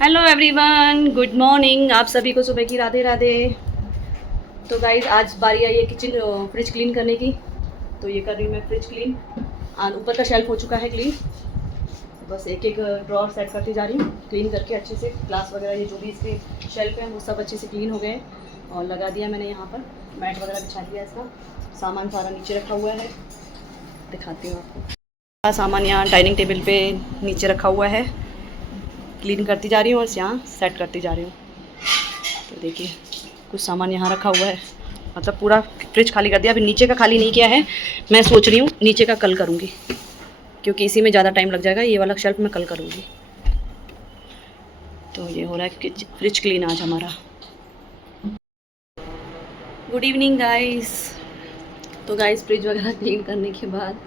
Hello everyone, good morning. आप सभी को सुबह की राधे राधे। तो गाइज आज बारी आई है किचन फ्रिज क्लीन करने की। तो ये कर रही हूँ मैं फ्रिज क्लीन। ऊपर का शेल्फ हो चुका है क्लीन। बस एक एक ड्रॉर सेट करती जा रही हूँ क्लीन करके अच्छे से। ग्लास वगैरह ये जो भी इसके शेल्फ हैं वो सब अच्छे से क्लीन हो गए और लगा दिया मैंने। यहाँ पर मैट वगैरह बिछा दिया। इसका सामान सारा नीचे रखा हुआ है, दिखाती हूँ आपको। सामान यहाँ डाइनिंग टेबल पे नीचे रखा हुआ है, क्लीन करती जा रही हूँ और यहाँ सेट करती जा रही हूँ। तो देखिए कुछ सामान यहाँ रखा हुआ है, मतलब पूरा फ्रिज खाली कर दिया। अभी नीचे का खाली नहीं किया है, मैं सोच रही हूँ नीचे का कल करूँगी क्योंकि इसी में ज़्यादा टाइम लग जाएगा। ये वाला शेल्फ मैं कल करूँगी। तो ये हो रहा है फ्रिज क्लीन आज हमारा। Good evening guys. तो गाइस फ्रिज वगैरह क्लीन करने के बाद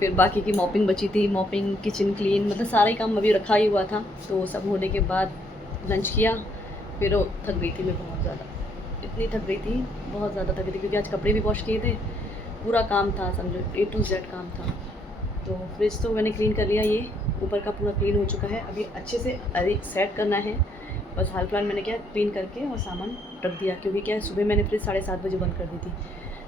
फिर बाकी की मॉपिंग बची थी, मॉपिंग किचन क्लीन, मतलब सारा ही काम अभी रखा ही हुआ था। तो वो सब होने के बाद लंच किया। फिर थक गई थी मैं बहुत ज़्यादा, इतनी थक गई थी, बहुत ज़्यादा थक गई थी क्योंकि आज कपड़े भी वॉश किए थे। पूरा काम था, समझो A to Z काम था। तो फ्रिज तो मैंने क्लीन कर लिया, ये ऊपर का पूरा क्लीन हो चुका है। अभी अच्छे से सेट करना है। बस हाल फिलहाल मैंने क्या क्लीन करके और सामान रख दिया क्योंकि क्या है सुबह मैंने फ्रिज 7:30 बजे बंद कर दी थी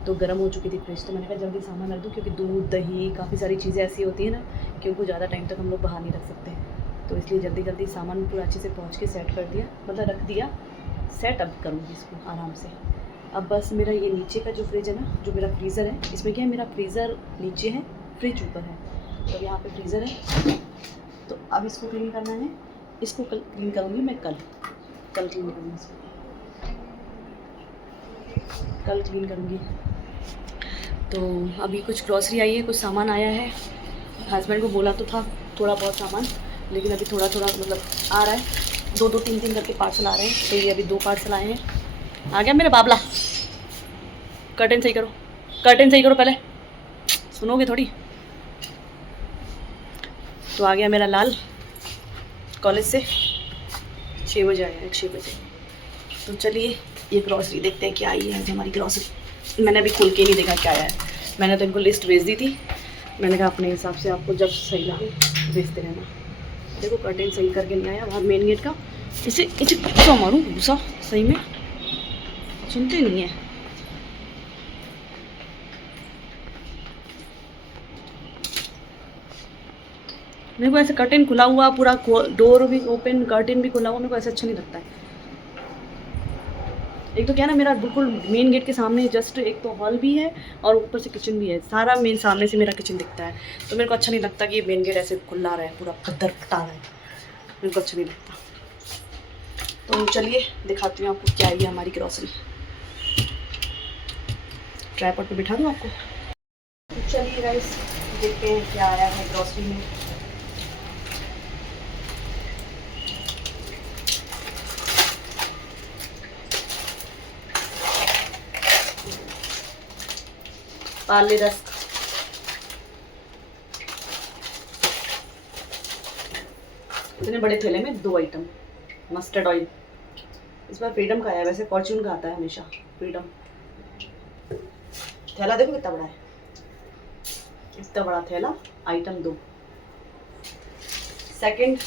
तो गर्म हो चुकी थी फ्रिज। तो मैंने कहा जल्दी सामान रख दूँ क्योंकि दूध दही काफ़ी सारी चीज़ें ऐसी होती है ना कि उनको ज़्यादा टाइम तक हम लोग बाहर नहीं रख सकते। तो इसलिए जल्दी जल्दी सामान पूरा अच्छे से पहुँच के सेट कर दिया, मतलब रख दिया सेट। अब करूँगी इसको आराम से। अब बस मेरा ये नीचे का जो फ्रिज है ना, जो मेरा फ्रीज़र है, इसमें क्या है मेरा फ्रीज़र नीचे है, फ्रिज ऊपर है। तो यहाँ पे फ्रीज़र है तो अब इसको क्लीन करना है। इसको कल क्लीन करूँगी मैं, कल क्लीन करूँगी इसको, कल क्लीन करूँगी। तो अभी कुछ ग्रॉसरी आई है, कुछ सामान आया है। हस्बैंड को बोला तो था थोड़ा बहुत सामान, लेकिन अभी थोड़ा थोड़ा मतलब आ रहा है। 2-2 3-3 करके पार्सल आ रहे हैं। तो ये अभी 2 पार्सल आए हैं। आ गया मेरा बाबला। कर्टन सही करो, कर्टन सही करो पहले, सुनोगे थोड़ी। तो आ गया मेरा लाल कॉलेज से, 6 बजे आया है, 6 बजे। तो चलिए ये ग्रॉसरी देखते हैं क्या आई है आज हमारी ग्रॉसरी। मैंने अभी खोल के नहीं देखा क्या आया है। मैंने तो इनको लिस्ट भेज दी थी। मैंने कहा अपने हिसाब से आपको जब सही लगे भेजते रहना। देखो कर्टेन सही करके नहीं आया बाहर मेन गेट का। इसे गुस्सा मारूँ, गुस्सा सही में सुनते नहीं है। मेरे को ऐसे कर्टेन खुला हुआ पूरा, डोर भी ओपन, कर्टेन भी खुला हुआ, मेरे को ऐसा अच्छा नहीं लगता है। एक तो क्या ना मेरा बिल्कुल मेन गेट के सामने जस्ट एक तो हॉल भी है और ऊपर से किचन भी है। सारा मेन सामने से मेरा किचन दिखता है। तो मेरे को अच्छा नहीं लगता कि ये मेन गेट ऐसे खुला रहे, पूरा खद्दर फटा रहे, मेरे को अच्छा नहीं लगता। तो चलिए दिखाती हूँ आपको क्या है हमारी ग्रॉसरी। ट्राइपॉड पे बिठा दूँ आपको। तो चलिए गाइस देखते हैं क्या आया है ग्रॉसरी में। पार्ले रस्क, इतने बड़े थैले में 2 आइटम। मस्टर्ड ऑयल, इस बार फ्रीडम का आया, वैसे फॉर्च्यून का आता है हमेशा फ्रीडम। थैला देखो कितना बड़ा है, इतना बड़ा थैला, item 2। Second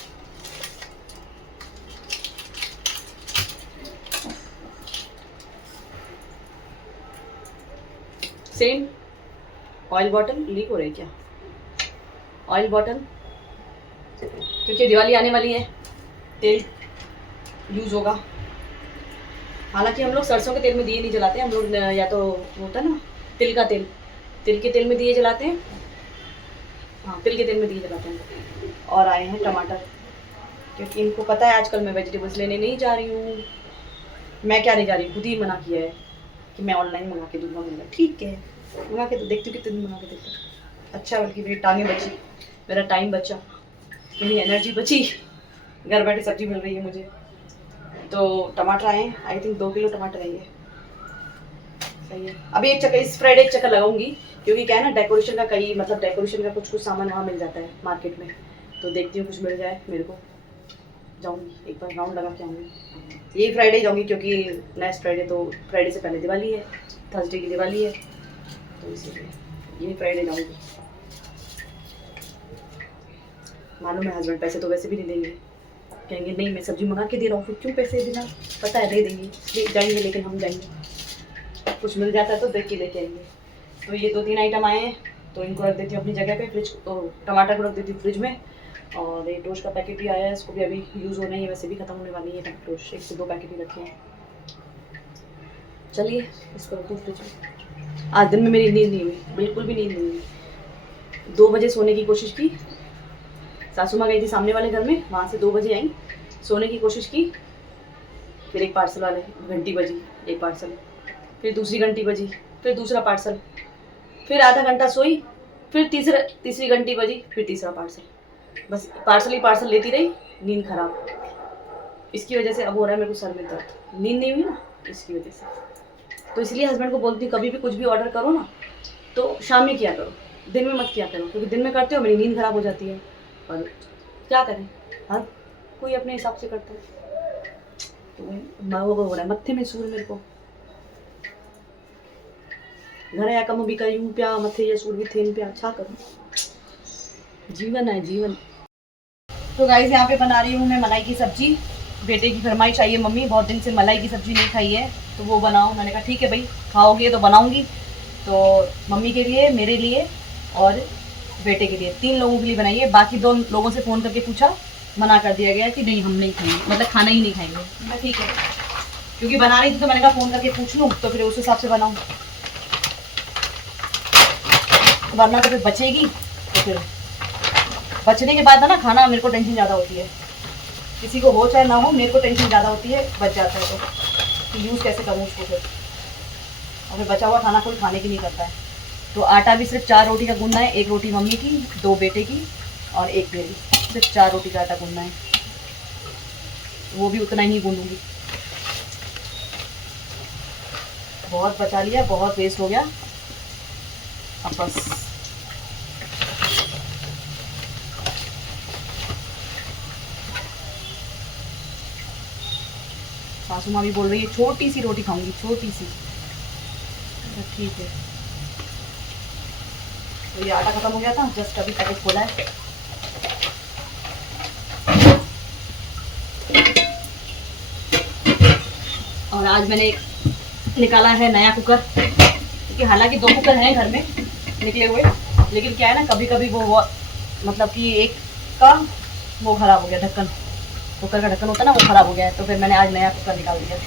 same oil bottle. Leak हो रही है क्या? ऑयल बॉटल, क्योंकि दिवाली आने वाली है, तेल यूज़ होगा। हालांकि हम लोग सरसों के तेल में दिए नहीं जलाते, हम लोग या तो होता है ना तिल का तेल, तिल के तेल में दिए जलाते हैं। हाँ तिल के तेल में दिए जलाते हैं। और आए हैं टमाटर, क्योंकि इनको पता है आजकल मैं वेजिटेबल्स लेने नहीं जा रही हूँ। मैं क्या नहीं जा रही, खुद ही मना किया है कि मैं ऑनलाइन मंगा के दूंगा। मैंने ठीक है मंगा के तो देखती हूँ कितने दिन मंगा के देते हैं। अच्छा बल्कि मेरी टांगें बची, मेरा टाइम बचा, मेरी एनर्जी बची, घर बैठे सब्जी मिल रही है मुझे। तो टमाटर आए हैं, आई थिंक 2 किलो टमाटर आई है। सही है। अभी एक चक्कर इस फ्राइडे एक चक्कर लगाऊंगी क्योंकि क्या है ना डेकोरेशन का कई, मतलब डेकोरेशन का कुछ सामान वहाँ मिल जाता है मार्केट में। तो देखती हूँ कुछ मिल जाए मेरे को, जाऊँगी एक बार राउंड लगा के आऊँगी। यही फ्राइडे जाऊँगी क्योंकि नेक्स्ट फ्राइडे, तो फ्राइडे से पहले दिवाली है, थर्सडे की दिवाली है, तो इसीलिए यही फ्राइडे जाऊँगी। मालूम है हस्बैंड पैसे तो वैसे भी नहीं देंगे, कहेंगे नहीं मैं सब्जी मंगा के दे रहा हूँ, फिर क्यों पैसे देना, पता है दे देंगे, ले जाएंगे, लेकिन हम जाएंगे, कुछ मिल जाता है तो देख के लेके आएंगे। तो ये 2-3 आइटम आए हैं, तो इनको रख देती हूँ अपनी जगह पे, फ्रिज, तो टमाटर को रख देती हूँ फ्रिज में। और ये टोस्ट का पैकेट भी आया है, इसको भी अभी यूज़ होना ही है, वैसे भी ख़त्म होने वाली है टोस्ट, 1 से 2 पैकेट ही रखे हैं। चलिए इसको रख दूँ फ्रिज में। आज दिन में मेरी नींद नहीं हुई, बिल्कुल भी नींद नहीं हुई। 2 बजे सोने की कोशिश की, सासू माँ गई थी सामने वाले घर में, वहाँ से 2 बजे आई, सोने की कोशिश की, फिर एक पार्सल वाले घंटी बजी, एक पार्सल, फिर दूसरी घंटी बजी, फिर दूसरा पार्सल, फिर आधा घंटा सोई, फिर तीसरी घंटी बजी, फिर तीसरा पार्सल। बस पार्सल ही पार्सल लेती रही, नींद खराब। इसकी वजह से अब हो रहा है मेरे को सर में दर्द, नींद नहीं हुई ना, इसकी वजह से। तो इसलिए हस्बैंड को बोलती हूँ कभी भी कुछ भी ऑर्डर करो ना तो शाम में किया करो, दिन में मत किया करो, क्योंकि दिन में करते हो मेरी नींद खराब हो जाती है। और क्या करें, हर कोई अपने हिसाब से करता है। तो वो हो रहा है मत्थे में सूर, मेरे को घर आया कम भी कयूं पिया, मथे ये सूर भी थे पिया, अच्छा करूँ, जीवन है जीवन। तो गाइस यहाँ पे बना रही हूँ मैं मलाई की सब्जी। बेटे की फरमाइश आई है, मम्मी बहुत दिन से मलाई की सब्जी नहीं खाई है तो वो बनाओ। मैंने कहा ठीक है भाई, खाओगे तो बनाऊंगी। तो मम्मी के लिए, मेरे लिए और बेटे के लिए, 3 लोगों के लिए बनाई है। बाकी 2 लोगों से फ़ोन करके पूछा, मना कर दिया गया कि नहीं हम नहीं खाएंगे, मतलब खाना ही नहीं खाएंगे। मैं ठीक है, क्योंकि बना रही थी तो मैंने कहा फ़ोन करके पूछ लूँ तो फिर उस हिसाब से बनाऊँ, वरना तो फिर बचेगी। तो फिर बचने के बाद ना खाना मेरे को टेंशन ज़्यादा होती है, किसी को हो चाहे ना हो, मेरे को टेंशन ज़्यादा होती है बच जाता है तो यूज़ कैसे करूँ उसको फिर। और फिर बचा हुआ खाना कोई खाने की नहीं करता है। तो आटा भी सिर्फ 4 रोटी का गूंदना है, 1 रोटी मम्मी की, 2 बेटे की और 1 मेरी, सिर्फ 4 रोटी का आटा गूंदना है, वो भी उतना ही गूंदूंगी। बहुत बचा लिया, बहुत वेस्ट हो गया, अब बस। सासू माँ भी बोल रही है छोटी सी रोटी खाऊंगी, छोटी सी। ठीक है, तो ये आटा खत्म हो गया था, जस्ट अभी पैकेट खोला है। और आज मैंने निकाला है नया कुकर, क्योंकि हालांकि 2 कुकर हैं घर में निकले हुए, लेकिन क्या है ना कभी कभी वो मतलब कि एक का वो ख़राब हो गया, ढक्कन, कुकर का ढक्कन होता है ना, वो ख़राब हो गया है। तो फिर मैंने आज नया कुकर निकाल दिया।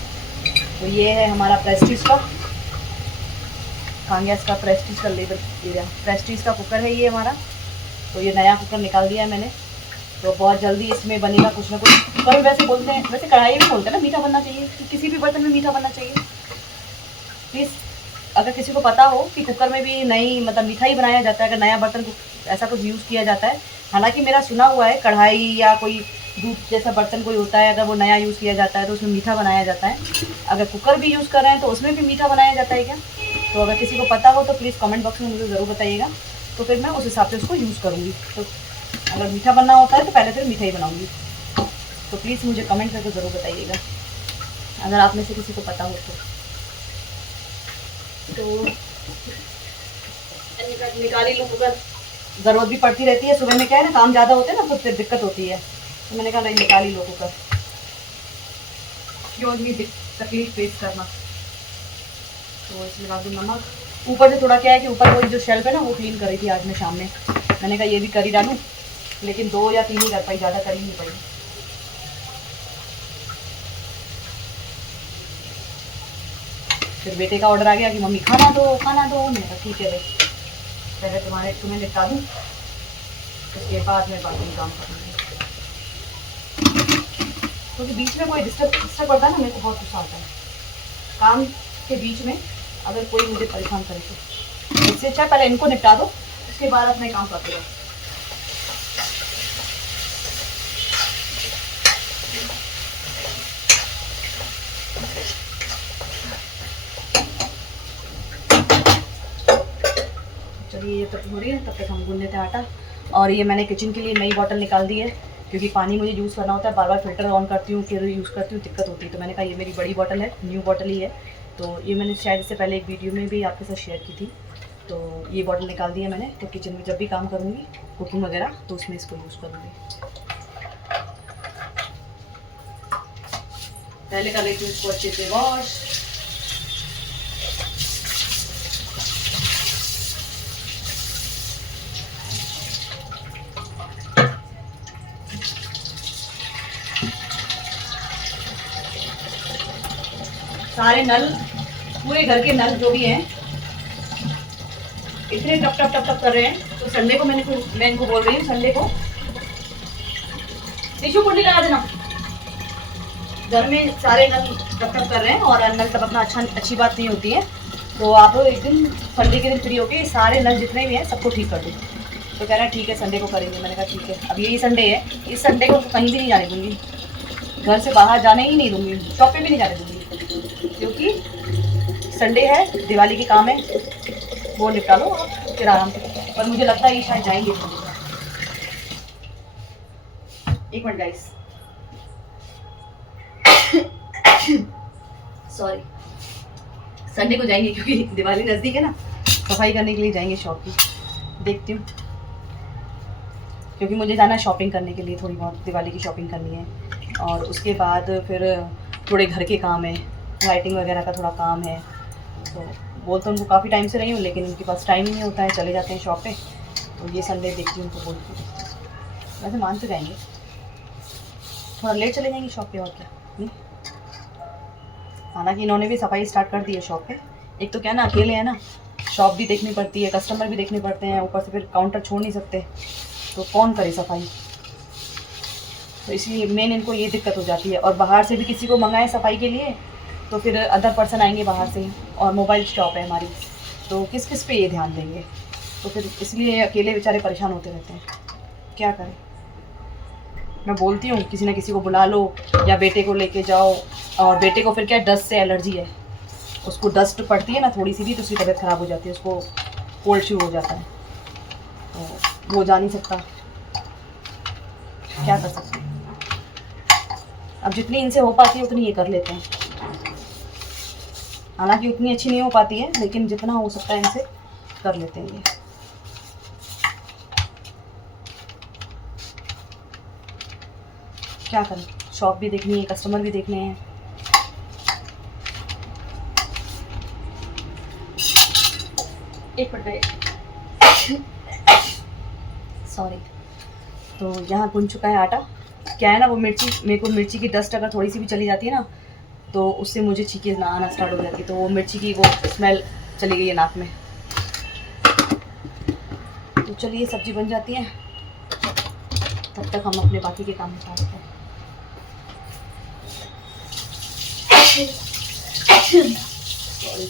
तो ये है हमारा प्रेस्टीज का, कांग्यास का प्रेस्टीज का लेबल दिया, प्रेस्टीज का कुकर है ये हमारा। तो ये नया कुकर निकाल दिया है मैंने, तो बहुत जल्दी इसमें बनेगा कुछ ना कुछ। कुकर वैसे बोलते हैं, वैसे कढ़ाई भी बोलते हैं ना मीठा बनना चाहिए, कि किसी भी बर्तन में मीठा बनना चाहिए। प्लीज़ अगर किसी को पता हो कि कुकर में भी नहीं, मतलब मीठा ही बनाया जाता है, अगर नया बर्तन ऐसा कुछ यूज़ किया जाता है। हालांकि मेरा सुना हुआ है कढ़ाई या कोई दूध जैसा बर्तन कोई होता है, अगर वो नया यूज़ किया जाता है तो उसमें मीठा बनाया जाता है। अगर कुकर भी यूज़ कर रहे हैं तो उसमें भी मीठा बनाया जाता है क्या? तो अगर किसी को पता हो तो प्लीज़ कमेंट बॉक्स में मुझे ज़रूर बताइएगा, तो फिर मैं उस हिसाब से उसको यूज़ करूँगी। तो अगर मीठा बनना होता है तो पहले फिर मीठा ही बनाऊँगी। तो प्लीज़ मुझे कमेंट करके ज़रूर बताइएगा अगर आप में से किसी को पता हो तो निकाल ही लूँ कुकर, ज़रूरत भी पड़ती रहती है। सुबह में क्या है ना काम ज़्यादा होते हैं ना, तो फिर दिक्कत होती है, तो मैंने कहा नहीं निकाल ही लो कुकर, क्यों भी तकलीफ फेस करना। तो इसमें डाल दूँ नमक। ऊपर से थोड़ा क्या है कि ऊपर वो जो शेल्फ है ना वो क्लीन करी थी आज मैं शाम में, मैंने कहा ये भी करी डालूँ, लेकिन 2 या 3 ही कर पाई, ज़्यादा करी नहीं पाई। फिर बेटे का ऑर्डर आ गया कि मम्मी खाना दो खाना दो। मैंने कहा ठीक है भाई, पहले तुम्हें निपटा दूँ, उसके बाद मैं बाकी काम करूँगी। क्योंकि बीच में कोई डिस्टर्ब करता है ना, मेरे को बहुत गुस्सा आता है काम के बीच में अगर कोई मुझे परेशान करे तो। इससे अच्छा पहले इनको निपटा दो, उसके बाद अपने काम करते रहो। चलिए ये तब हो रही है, तब तक हम गूंद लेते हैं आटा। और ये मैंने किचन के लिए नई बोतल निकाल दी है, क्योंकि पानी मुझे यूज़ करना होता है, बार बार फिल्टर ऑन करती हूँ फिर यूज़ करती हूँ, दिक्कत होती है। तो मैंने कहा ये मेरी बड़ी बोतल है, न्यू बोतल ही है। तो ये मैंने शायद इससे पहले एक वीडियो में भी आपके साथ शेयर की थी। तो ये बोतल निकाल दी है मैंने, तो किचन में जब भी काम करूँगी कुकिंग वगैरह तो उसमें इसको यूज़ करूँगी। पहले कर लेती हूँ इसको अच्छे से वॉश। सारे नल, पूरे घर के नल जो भी हैं इतने टप टप टप टप कर रहे हैं, तो संडे को मैं इनको बोल रही हूँ संडे को टिश्यू कुंडी लगा देना। घर में सारे नल टप टप कर रहे हैं और नल टपकना अच्छी बात नहीं होती है, तो आप एक दिन संडे के दिन फ्री होके सारे नल जितने भी हैं सबको ठीक कर दो। तो कह रहा है ठीक है संडे को करेंगे। मैंने कहा ठीक है। अब यही संडे है, इस संडे को तो कहीं भी नहीं जाने दूंगी, घर से बाहर जाने ही नहीं दूंगी, शॉप पे भी नहीं जाने दूंगी, क्योंकि संडे है, दिवाली के काम है, वो निपटा लो आप फिर आराम से। पर मुझे लगता है ये शायद जाएंगे। एक मिनट गाइस, सॉरी, संडे को जाएंगे क्योंकि दिवाली नज़दीक है ना, सफाई करने के लिए जाएंगे शॉप की। देखती हूँ, क्योंकि मुझे जाना है शॉपिंग करने के लिए, थोड़ी बहुत दिवाली की शॉपिंग करनी है। और उसके बाद फिर थोड़े घर के काम है, लाइटिंग वगैरह का थोड़ा काम है। तो बोल तो उनको काफ़ी टाइम से रही हूँ, लेकिन उनके पास टाइम ही नहीं होता है, चले जाते हैं शॉप पे। तो ये संडे देखती हूँ उनको बोलती हूँ। वैसे मान तो जाएंगे, थोड़ा लेट चले जाएंगे शॉप पे और क्या। हालांकि इन्होंने भी सफाई स्टार्ट कर दी है शॉप पे। एक तो क्या ना, अकेले है ना, शॉप भी देखनी पड़ती है, कस्टमर भी देखने पड़ते हैं, ऊपर से फिर काउंटर छोड़ नहीं सकते, तो कौन करे सफाई। तो इसलिए मेन इनको ये दिक्कत हो जाती है। और बाहर से भी किसी को मंगाएं सफाई के लिए तो फिर अदर पर्सन आएंगे बाहर से, और मोबाइल शॉप है हमारी, तो किस किस पे ये ध्यान देंगे। तो फिर इसलिए अकेले बेचारे परेशान होते रहते हैं, क्या करें। मैं बोलती हूँ किसी न किसी को बुला लो या बेटे को लेके जाओ। और बेटे को फिर क्या, डस्ट से एलर्जी है, उसको डस्ट पड़ती है ना थोड़ी सी भी तो उसकी तबीयत ख़राब हो जाती है, उसको कोल्ड शुरू हो जाता है, तो वो जा नहीं सकता, क्या कर सकते हैं। अब जितनी इनसे हो पाती है उतनी ये कर लेते हैं। हालांकि उतनी अच्छी नहीं हो पाती है, लेकिन जितना हो सकता है इनसे कर लेते हैं ये। क्या करें, शॉप भी देखनी है, कस्टमर भी देखने हैं। एक मिनट, सॉरी। तो यहाँ गुन चुका है आटा। क्या है ना, वो मिर्ची, मेरे को मिर्ची की डस्ट अगर थोड़ी सी भी चली जाती है ना, तो उससे मुझे छींके ना आना स्टार्ट हो जाती है। तो वो मिर्ची की वो स्मेल चली गई है नाक में। तो चलिए सब्जी बन जाती है, तब तक हम अपने बाकी के काम निकालते हैं। सॉरी।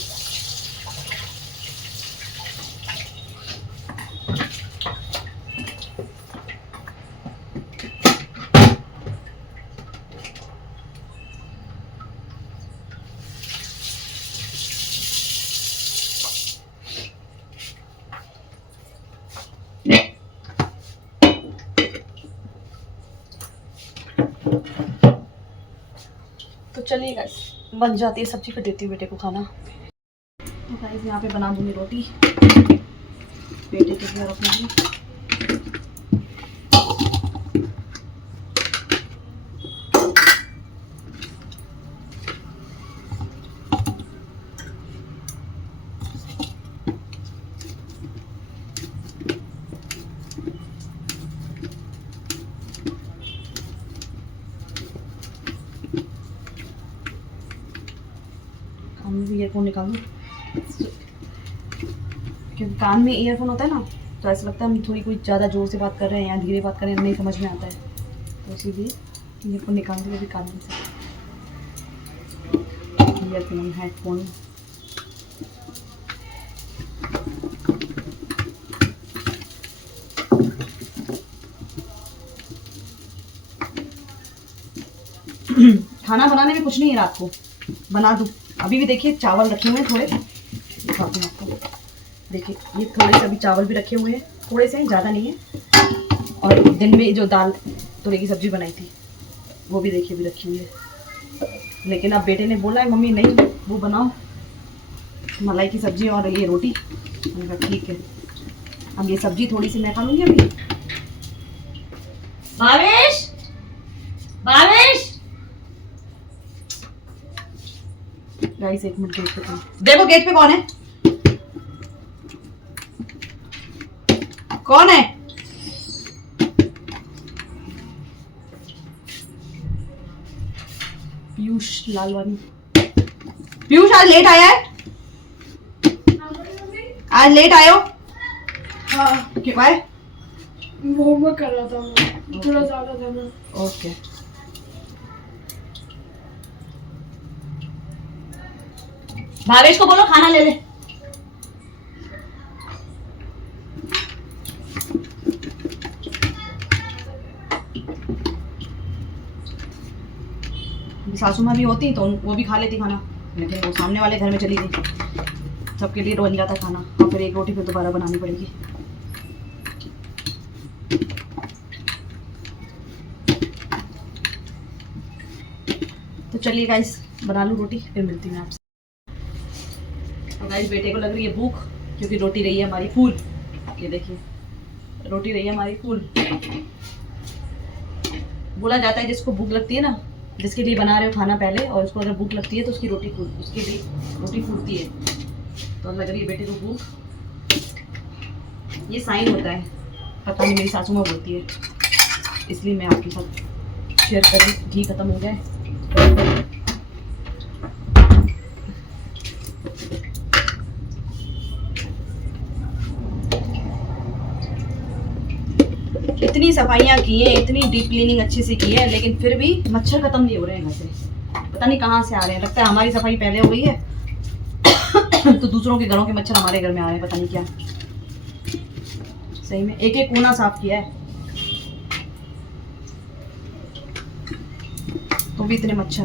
तो चलिए गाइस, बन जाती है सब्जी, फिर देती हूँ बेटे को खाना। तो गाइस यहाँ पे बना दूँगी रोटी, बेटे के लिए रखूँगी। कान में भी ईयरफोन निकाल दूँ, क्योंकि कान में ईयरफोन होता है ना, तो ऐसा लगता है हम थोड़ी कोई ज़्यादा ज़ोर से बात कर रहे हैं या धीरे बात कर रहे हैं, नहीं समझ में आता है। तो इसीलिए ईयरफोन निकाल के भी कान में से ईयरफोन, हेडफोन। खाना बनाने में कुछ नहीं है, रात को बना दूँ। अभी भी देखिए चावल रखे हुए हैं थोड़े, दिखाती हूँ आपको। देखिए ये थोड़े से अभी चावल भी रखे हुए हैं, थोड़े से, ज़्यादा नहीं है। और दिन में जो दाल तुरई की सब्ज़ी बनाई थी वो भी देखिए भी रखी हुई है। लेकिन अब बेटे ने बोला है मम्मी नहीं वो बनाओ, मलाई की सब्ज़ी और ये रोटी। मैंने कहा ठीक है, अब ये सब्ज़ी थोड़ी सी मैं खा लूँगी अभी। भावेश, भावेश, गाइस एक मिनट गेट पे कौन, देखो गेट पे कौन है, कौन है? पीयूष लालवानी। पीयूष आज लेट आया है, आज लेट आयो? हाँ, क्यों आए? होमवर्क कर रहा था मैं, थोड़ा ज्यादा था ना। ओके। भावेश को बोलो खाना ले ले। सासू माँ भी होती तो वो भी खा लेती खाना, लेकिन वो सामने वाले घर में चली गई, सबके लिए बन जाता खाना और फिर एक रोटी फिर दोबारा बनानी पड़ेगी। तो चलिए गाइस बना लूँ रोटी, फिर मिलती हूँ आपसे। तो गाइस बेटे को लग रही है भूख, क्योंकि रोटी रही है हमारी फूल। ये देखिए रोटी रही है हमारी फूल। बोला जाता है जिसको भूख लगती है ना, जिसके लिए बना रहे हो खाना पहले, और उसको अगर भूख लगती है तो उसकी उसके लिए रोटी फूलती है। तो लग रही है बेटे को भूख, ये साइन होता है, पता नहीं मेरी सासू माँ बोलती है, इसलिए मैं आपके साथ शेयर कर रही। घी खत्म हो जाए इतनी सफाइयाँ की हैं, इतनी डीप क्लीनिंग अच्छे से की है, लेकिन फिर भी मच्छर खत्म नहीं हो रहे हैं घर से। पता नहीं कहाँ से आ रहे हैं, लगता है हमारी सफाई पहले हो गई है तो दूसरों के घरों के मच्छर हमारे घर में आ रहे हैं, पता नहीं क्या। सही में एक एक कोना साफ किया है तो भी इतने मच्छर।